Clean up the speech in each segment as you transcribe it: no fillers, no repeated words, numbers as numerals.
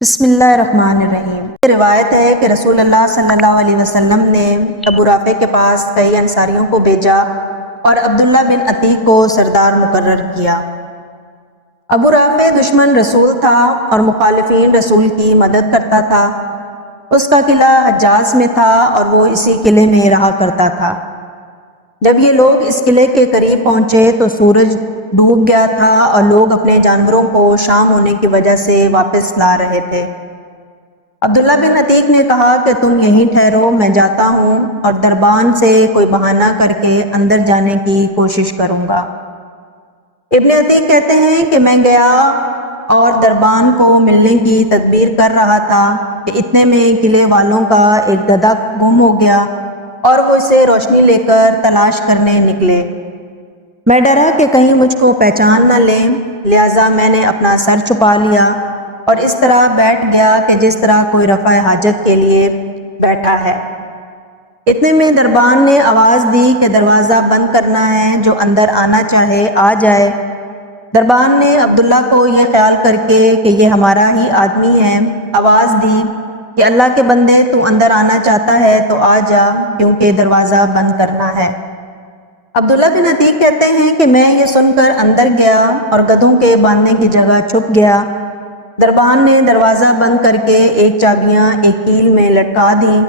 بسم اللہ الرحمن الرحیم۔ روایت ہے کہ رسول اللہ صلی اللہ علیہ وسلم نے ابو رافع کے پاس کئی انصاریوں کو بھیجا اور عبداللہ بن عتیق کو سردار مقرر کیا۔ ابو رافع دشمن رسول تھا اور مخالفین رسول کی مدد کرتا تھا۔ اس کا قلعہ حجاز میں تھا اور وہ اسی قلعے میں رہا کرتا تھا۔ جب یہ لوگ اس قلعے کے قریب پہنچے تو سورج ڈوب گیا تھا اور لوگ اپنے جانوروں کو شام ہونے کی وجہ سے واپس لا رہے تھے۔ عبداللہ بن عتیق نے کہا کہ تم یہیں ٹھہرو، میں جاتا ہوں اور دربان سے کوئی بہانہ کر کے اندر جانے کی کوشش کروں گا۔ ابن عتیق کہتے ہیں کہ میں گیا اور دربان کو ملنے کی تدبیر کر رہا تھا کہ اتنے میں قلعے والوں کا ایک گدھا گم ہو گیا اور وہ اسے روشنی لے کر تلاش کرنے نکلے۔ میں ڈرا کہ کہیں مجھ کو پہچان نہ لیں، لہٰذا میں نے اپنا سر چھپا لیا اور اس طرح بیٹھ گیا کہ جس طرح کوئی رفع حاجت کے لیے بیٹھا ہے۔ اتنے میں دربان نے آواز دی کہ دروازہ بند کرنا ہے، جو اندر آنا چاہے آ جائے۔ دربان نے عبداللہ کو یہ خیال کر کے کہ یہ ہمارا ہی آدمی ہے آواز دی کہ اللہ کے بندے، تو اندر آنا چاہتا ہے تو آ جا، کیونکہ دروازہ بند کرنا ہے۔ عبداللہ بن عتیق کہتے ہیں کہ میں یہ سن کر اندر گیا اور گدھوں کے باندھنے کی جگہ چھپ گیا۔ دربان نے دروازہ بند کر کے ایک چابیاں ایک کیل میں لٹکا دیں۔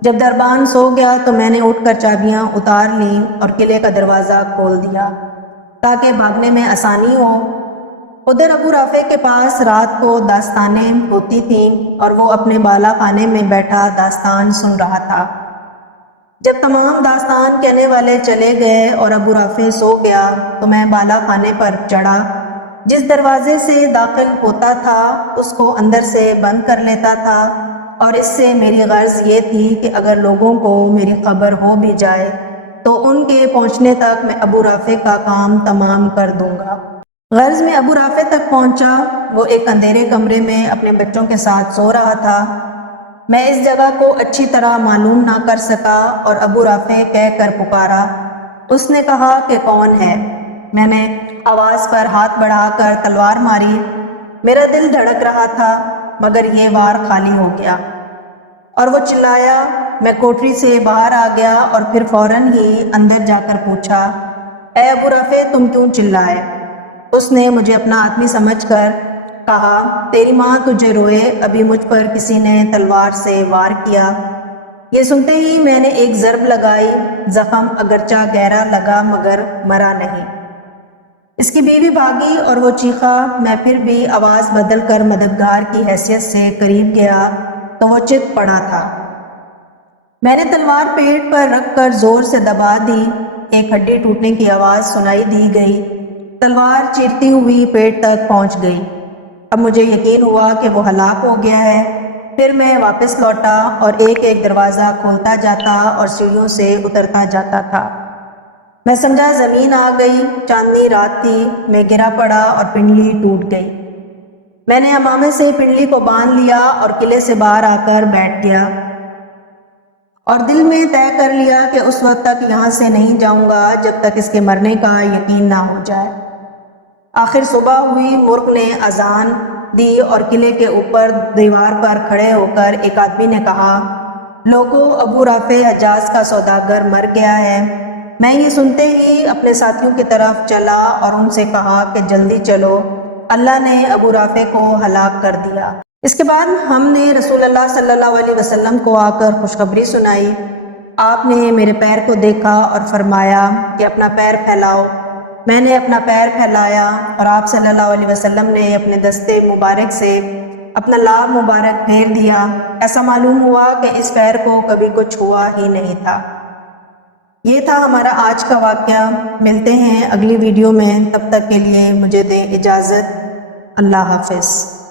جب دربان سو گیا تو میں نے اٹھ کر چابیاں اتار لیں اور قلعے کا دروازہ کھول دیا تاکہ بھاگنے میں آسانی ہو۔ ادھر ابو رافع کے پاس رات کو داستانیں ہوتی تھیں اور وہ اپنے بالا خانے میں بیٹھا داستان سن رہا تھا۔ جب تمام داستان کہنے والے چلے گئے اور ابو رافع سو گیا تو میں بالا خانے پر چڑھا۔ جس دروازے سے داخل ہوتا تھا اس کو اندر سے بند کر لیتا تھا اور اس سے میری غرض یہ تھی کہ اگر لوگوں کو میری خبر ہو بھی جائے تو ان کے پہنچنے تک میں ابو رافع کا کام تمام کر دوں گا۔ غرض میں ابو رافع تک پہنچا۔ وہ ایک اندھیرے کمرے میں اپنے بچوں کے ساتھ سو رہا تھا۔ میں اس جگہ کو اچھی طرح معلوم نہ کر سکا اور ابو رافع کہہ کر پکارا۔ اس نے کہا کہ کون ہے؟ میں نے آواز پر ہاتھ بڑھا کر تلوار ماری۔ میرا دل دھڑک رہا تھا مگر یہ وار خالی ہو گیا اور وہ چلایا۔ میں کوٹری سے باہر آ گیا اور پھر فوراً ہی اندر جا کر پوچھا، اے ابو رافع تم کیوں چلائے؟ اس نے مجھے اپنا آدمی سمجھ کر کہا، تیری ماں تجھے روئے، ابھی مجھ پر کسی نے تلوار سے وار کیا۔ یہ سنتے ہی میں نے ایک ضرب لگائی۔ زخم اگرچہ گہرا لگا مگر مرا نہیں۔ اس کی بیوی بھاگی اور وہ چیخا۔ میں پھر بھی آواز بدل کر مددگار کی حیثیت سے قریب گیا تو وہ چت پڑا تھا۔ میں نے تلوار پیٹ پر رکھ کر زور سے دبا دی۔ ایک ہڈی ٹوٹنے کی آواز سنائی دی گئی۔ تلوار چیرتی ہوئی پیٹ تک پہنچ گئی۔ اب مجھے یقین ہوا کہ وہ ہلاک ہو گیا ہے۔ پھر میں واپس لوٹا اور ایک ایک دروازہ کھولتا جاتا اور سیڑھیوں سے اترتا جاتا تھا۔ میں سمجھا زمین آ گئی۔ چاندنی رات تھی۔ میں گرا پڑا اور پنڈلی ٹوٹ گئی۔ میں نے امامے سے پنڈلی کو باندھ لیا اور قلعے سے باہر آ کر بیٹھ گیا اور دل میں طے کر لیا کہ اس وقت تک یہاں سے نہیں جاؤں گا جب تک اس کے مرنے کا یقین نہ ہو جائے۔ آخر صبح ہوئی۔ مرغ نے اذان دی اور قلعے کے اوپر دیوار پر کھڑے ہو کر ایک آدمی نے کہا، لوگو، ابو رافع حجاز کا سوداگر مر گیا ہے۔ میں یہ سنتے ہی اپنے ساتھیوں کی طرف چلا اور ان سے کہا کہ جلدی چلو، اللہ نے ابو رافع کو ہلاک کر دیا۔ اس کے بعد ہم نے رسول اللہ صلی اللہ علیہ وسلم کو آ کر خوشخبری سنائی۔ آپ نے میرے پیر کو دیکھا اور فرمایا کہ اپنا پیر پھیلاؤ۔ میں نے اپنا پیر پھیلایا اور آپ صلی اللہ علیہ وسلم نے اپنے دستے مبارک سے اپنا لاب مبارک پھیر دیا۔ ایسا معلوم ہوا کہ اس پیر کو کبھی کچھ ہوا ہی نہیں تھا۔ یہ تھا ہمارا آج کا واقعہ۔ ملتے ہیں اگلی ویڈیو میں، تب تک کے لیے مجھے دیں اجازت۔ اللہ حافظ۔